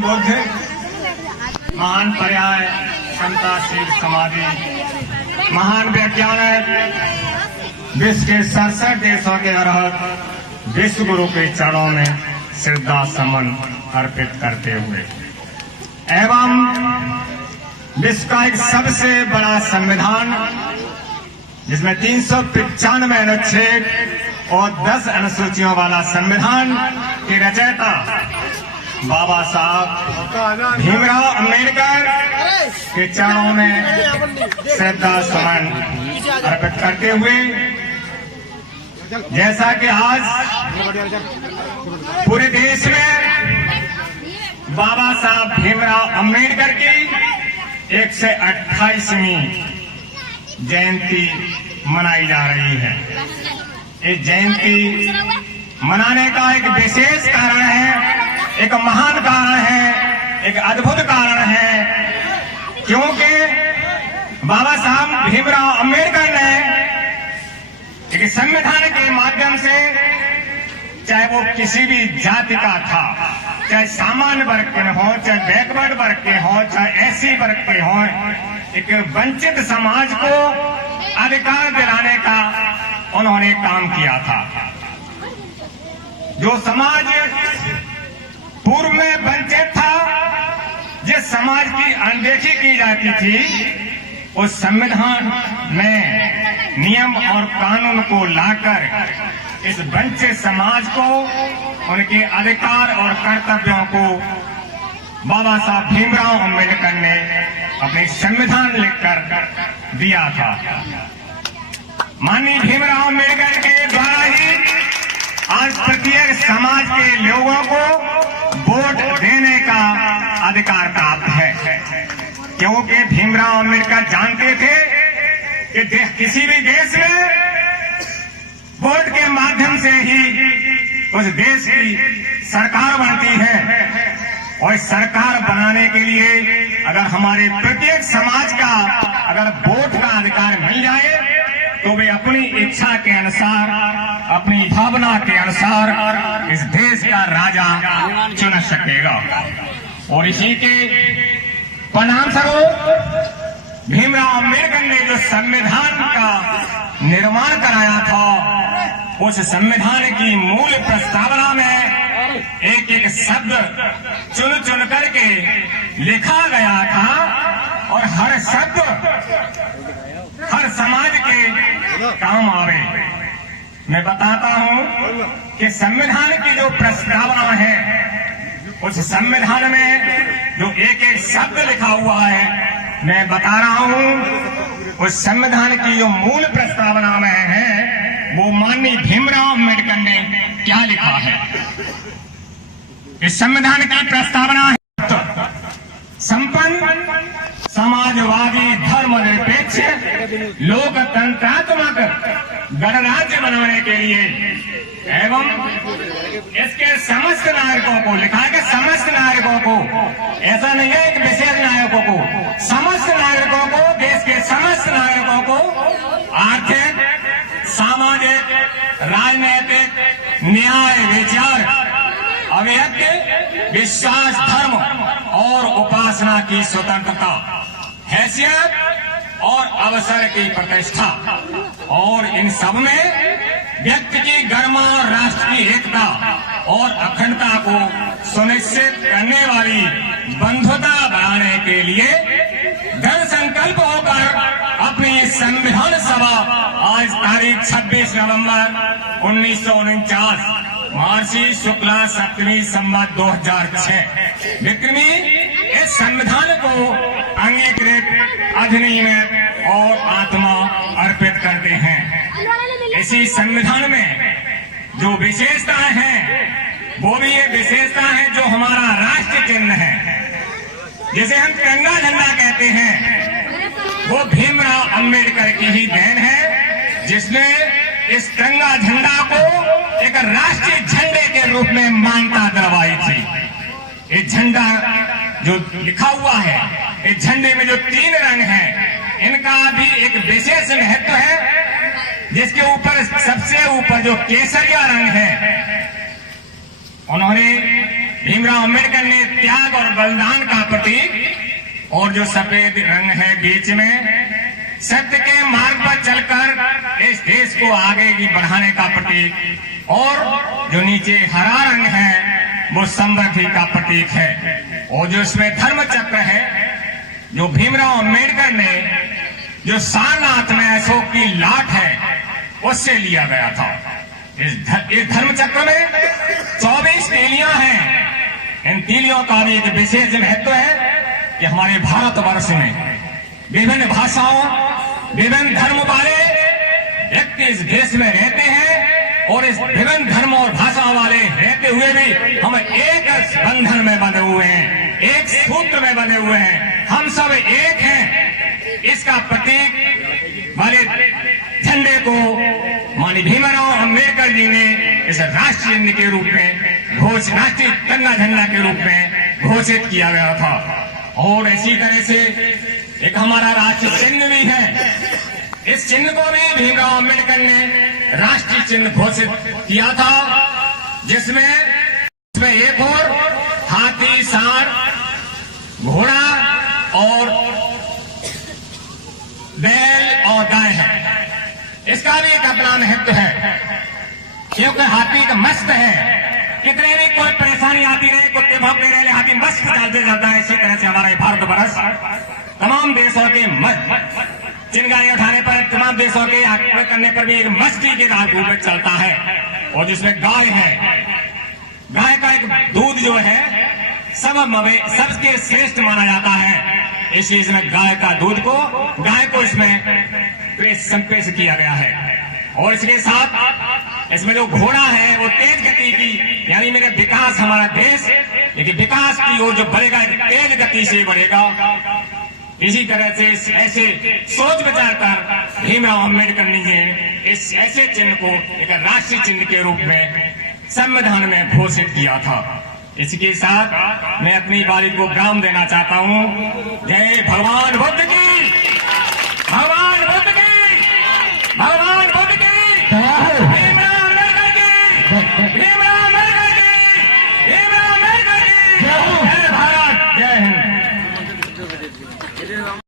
बुद्ध महान पर्याय, क्षमताशील समाधि, महान वैज्ञानिक, विश्व के 67 देशों के अर्हत विश्व गुरु के चरणों में श्रद्धा सुमन अर्पित करते हुए एवं विश्व का एक सबसे बड़ा संविधान, जिसमें 395 अनुच्छेद और 10 अनुसूचियों वाला संविधान के रचयिता बाबा साहब भीमराव अंबेडकर के चरणों में श्रद्धा सुमन अर्पित करते हुए, जैसा कि आज पूरे देश में बाबा साहब भीमराव अंबेडकर की 128वीं जयंती मनाई जा रही है। इस जयंती मनाने का एक विशेष कारण है, एक महान कारण है, एक अद्भुत कारण है, क्योंकि बाबा साहब भीमराव अंबेडकर ने एक संविधान के माध्यम से, चाहे वो किसी भी जाति का था, चाहे सामान्य वर्ग के हो, चाहे बैकवर्ड वर्ग के हो, चाहे एससी वर्ग के हो, एक वंचित समाज को अधिकार दिलाने का उन्होंने काम किया था। जो समाज पूर्व में वंचित था, जिस समाज की अनदेखी की जाती थी, उस संविधान में नियम और कानून को लाकर इस वंचित समाज को उनके अधिकार और कर्तव्यों को बाबा साहब भीमराव अंबेडकर ने अपने संविधान लिखकर दिया था। माननीय भीमराव अंबेडकर के द्वारा ही आज प्रत्येक समाज के लोगों को वोट देने का अधिकार प्राप्त है, क्योंकि भीमराव अंबेडकर जानते थे कि किसी भी देश में वोट के माध्यम से ही उस देश की सरकार बनती है, और सरकार बनाने के लिए अगर हमारे प्रत्येक समाज का अगर वोट का अधिकार मिल जाए तो वे अपनी इच्छा के अनुसार, अपनी भावना के अनुसार इस देश का राजा चुन सकेगा। और इसी के परिणाम स्वरूप भीमराव अंबेडकर ने जो संविधान का निर्माण कराया था, उस संविधान की मूल प्रस्तावना में एक एक शब्द चुन चुन करके लिखा गया था, और हर शब्द हर समाज के काम आवे। मैं बताता हूं कि संविधान की जो प्रस्तावना है, उस संविधान में जो एक एक शब्द लिखा हुआ है, मैं बता रहा हूं, उस संविधान की जो मूल प्रस्तावना में है, वो माननीय भीमराव अंबेडकर ने क्या लिखा है। इस संविधान की प्रस्तावना है, संपन्न समाजवादी धर्मनिरपेक्ष लोकतंत्रात्मक गणराज्य बनाने के लिए एवं इसके समस्त नागरिकों को, लिखा है कि समस्त नागरिकों को, ऐसा नहीं है एक विशेष नागरिकों को, समस्त नागरिकों को, देश के समस्त नागरिकों को आर्थिक, सामाजिक, राजनीतिक, न्याय, विचार, अभिव्यक्ति, विश्वास, धर्म और उपासना की स्वतंत्रता, हैसियत और अवसर की प्रतिष्ठा, और इन सब में व्यक्ति की गरिमा, राष्ट्र की एकता और अखंडता को सुनिश्चित करने वाली बंधुता बढ़ाने के लिए दृढ़ संकल्प होकर अपनी संविधान सभा आज तारीख 26 नवंबर 1949 महर्षि शुक्ला सप्तमी संवत 2006 विक्रमी इस संविधान को अंगीकृत, अधिनियमित और आत्मा अर्पित करते हैं। इसी संविधान में जो विशेषताएं हैं, वो भी ये विशेषता है जो हमारा राष्ट्र चिन्ह है, जिसे हम तिरंगा झंडा कहते हैं, वो भीमराव अंबेडकर की ही देन है, जिसने इस तिरंगा झंडा को एक राष्ट्रीय झंडे के रूप में मान्यता दिलवाई थी। ये झंडा जो लिखा हुआ है, इस झंडे में जो 3 रंग हैं, इनका भी एक विशेष महत्व है, जिसके ऊपर सबसे ऊपर जो केसरिया रंग है, उन्होंने भीमराव अम्बेडकर ने त्याग और बलिदान का प्रतीक और जो सफेद रंग है बीच में सत्य के मार्ग पर चलकर इस देश को आगे की बढ़ाने का प्रतीक और जो नीचे हरा रंग है वो समृद्धि का प्रतीक है। और जो इसमें धर्म चक्र है जो भीमराव अम्बेडकर ने जो सारनाथ में अशोक की लाट है उससे लिया गया था। इस धर्म चक्र में 24 तीलियां हैं। इन तीलियों का भी एक विशेष महत्व है कि हमारे भारतवर्ष में विभिन्न भाषाओं विभिन्न धर्म वाले व्यक्ति इस देश में रहते हैं और इस विभिन्न धर्म और भाषा वाले रहते हुए भी हम एक बंधन में बंधे हुए हैं, एक सूत्र में बंधे हुए हैं, हम सब एक हैं। इसका प्रतीक वाले झंडे को माननीय भीमराव अम्बेडकर जी ने इस राष्ट्रीय चिन्ह के रूप में राष्ट्रीय तिरंगा झंडा के रूप में घोषित किया गया था। और इसी तरह से एक हमारा राष्ट्रीय चिन्ह भी है। इस चिन्ह को भी भीमराव अम्बेडकर ने राष्ट्रीय चिन्ह घोषित किया था, जिसमें एक और हाथी, सांड, घोड़ा और बैल और गाय है। इसका भी एक अपना महत्व है क्योंकि हाथी का मस्त है, कितने भी कोई परेशानी आती रहे, कुत्ते भौंकते रहे, हाथी मस्त चलते जाता है। इसी तरह से हमारा भारतवर्ष तमाम देशों के चिंगारी उठाने पर, तमाम देशों के आक्रमण करने पर भी एक मस्ती के रूप में चलता है। और जिसमें गाय है, गाय का एक दूध जो है सबके श्रेष्ठ माना जाता है। इसलिए इसमें गाय का दूध को गाय को इसमें पेश किया गया है। और इसके साथ इसमें जो घोड़ा है वो तेज गति की, यानी मेरा विकास, हमारा देश लेकिन विकास की ओर जो बढ़ेगा तेज गति से बढ़ेगा। इसी तरह से ऐसे सोच विचार कर भीमराव अम्बेडकर ने इस ऐसे चिन्ह को एक राष्ट्रीय चिन्ह के रूप में संविधान में घोषित किया था। इसके साथ मैं अपनी बारी को विराम देना चाहता हूं। जय भगवान बुद्ध की।